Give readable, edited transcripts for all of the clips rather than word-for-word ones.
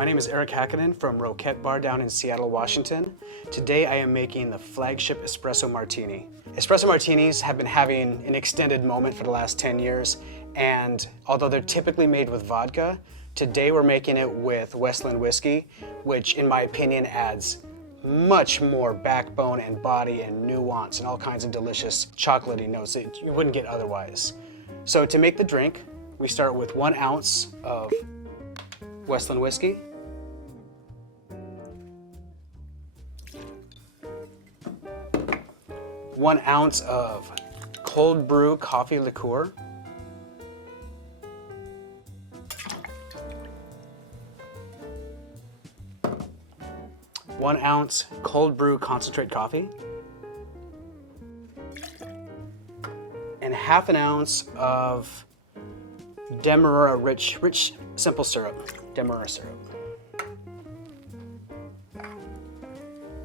My name is Erik Hakkinen from Roquette Bar down in Seattle, Washington. Today I am making the flagship Espresso Martini. Espresso Martinis have been having an extended moment for the last 10 years, and although they're typically made with vodka, today we're making it with Westland whiskey, which in my opinion adds much more backbone and body and nuance and all kinds of delicious chocolatey notes that you wouldn't get otherwise. So to make the drink, we start with 1 ounce of Westland whiskey, 1 ounce of cold brew coffee liqueur, 1 ounce cold brew concentrate coffee, and half an ounce of Demerara rich simple syrup, Demerara syrup.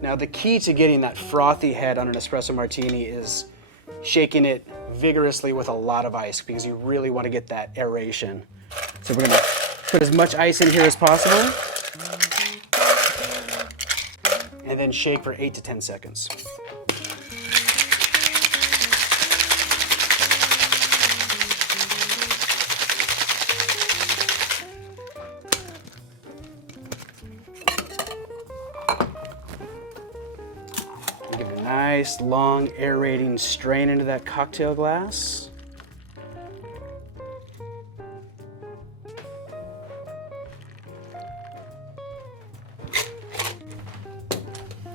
Now the key to getting that frothy head on an espresso martini is shaking it vigorously with a lot of ice, because you really want to get that aeration. So we're gonna put as much ice in here as possible, and then shake for 8 to 10 seconds. Give it a nice, long, aerating strain into that cocktail glass.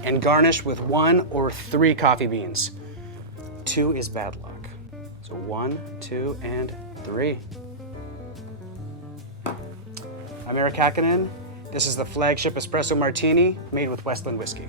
And garnish with 1 or 3 coffee beans. 2 is bad luck. So 1, 2, and 3. I'm Erik Hakkinen. This is the flagship Espresso Martini made with Westland whiskey.